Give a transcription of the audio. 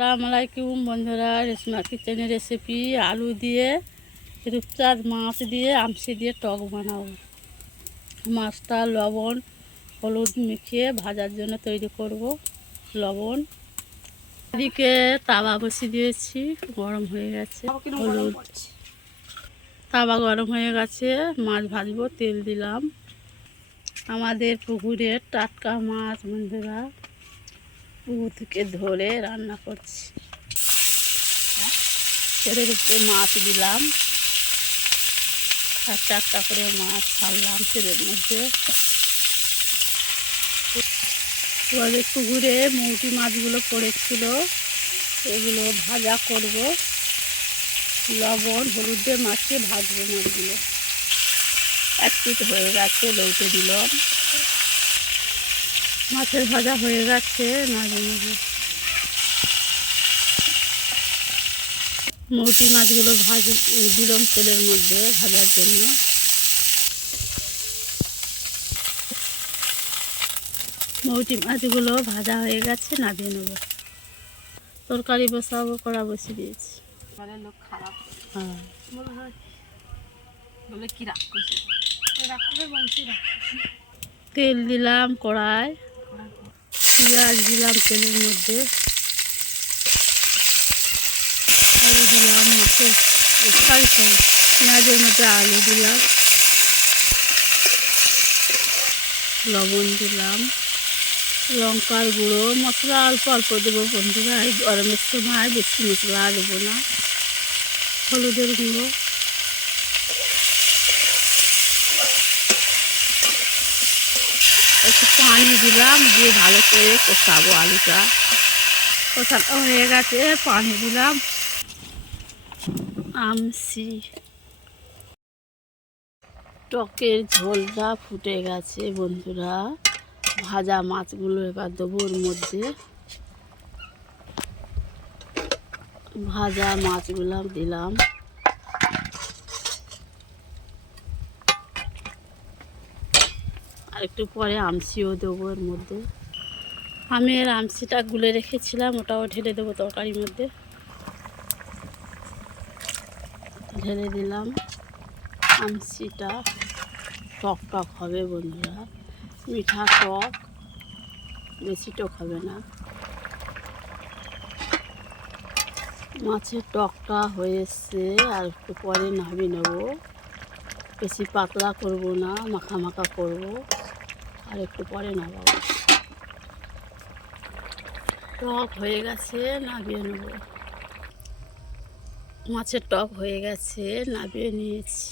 আসসালামু আলাইকুম বন্ধুরা, রেশমা কিচেনের রেসিপি আলু দিয়ে রূপচাঁদ মাছ দিয়ে আমসি দিয়ে টক বানাবো। মাছটা লবণ হলুদ মিশিয়ে ভাজার জন্য তৈরি করব। লবণ এদিকে তাওয়া বসিয়ে দিয়েছি, গরম হয়ে গেছে। হলুদ তাওয়া গরম হয়ে গেছে, মাছ ভাজবো। তেল দিলাম। আমাদের পুকুরের টাটকা মাছ বন্ধুরা, পুকুর থেকে ধরে রান্না করছি। তেলের উপরে মাছ দিলাম, একটা একটা করে মাছ ছাড়লাম তেলের মধ্যে। আমাদের পুকুরে মৌটি মাছগুলো পড়েছিল, এগুলো ভাজা করব। লবণ হলুদ দিয়ে মাখিয়ে ভাজবো মাছগুলো। এক পিঠ হয়ে গেছে, লৌটে দিলাম। মাছের ভাজা হয়ে গেছে, নাড়িয়ে নেব। মৌটি মাছগুলো দিলাম তেলের মধ্যে ভাজার জন্য। মৌটি মাছগুলো ভাজা হয়ে গেছে, নামিয়ে নেব। তরকারি বসাবো, কড়া বসিয়ে দিয়েছি। লোক খারাপ হ্যাঁ, বলে কি রাগ করছে, তেল দিলাম কড়ায়, পেঁয়াজ দিলাম তেলের মধ্যে, আলু দিলাম। মাছের পেঁয়াজের মধ্যে আলু দিলাম, লবণ দিলাম, লঙ্কার গুঁড়ো, মশলা অল্প অল্প দেবো বন্ধুরা। এই গরমের সময় বেশি মশলা দেবো না। হলুদের গুঁড়ো, একটু পানি দিলাম, দিয়ে ভালো করে কষাবো। আলুটা কষানো হয়ে গেছে, পানি দিলাম। আমসি টকের ঝোলটা ফুটে গেছে বন্ধুরা। ভাজা মাছগুলো এবার দেবো ওর মধ্যে। ভাজা মাছগুলো দিলাম। আর একটু পরে আমসিও দেবো এর মধ্যে। আমি এর আমসিটা গুলে রেখেছিলাম, ওটাও ঢেলে দেবো তরকারির মধ্যে। ঢেলে দিলাম। আমসিটা টক টক হবে বন্ধুরা, মিঠা টক, বেশি টক হবে না। মাছের টকটা হয়ে এসছে, আর একটু পরে নামিয়ে নেব। বেশি পাতলা করব না, মাখা মাখা করব। আর একটু পরে নামাবো। টক হয়ে গেছে, নামিয়ে নেব। মাছের টক হয়ে গেছে, নামিয়ে নিয়েছি।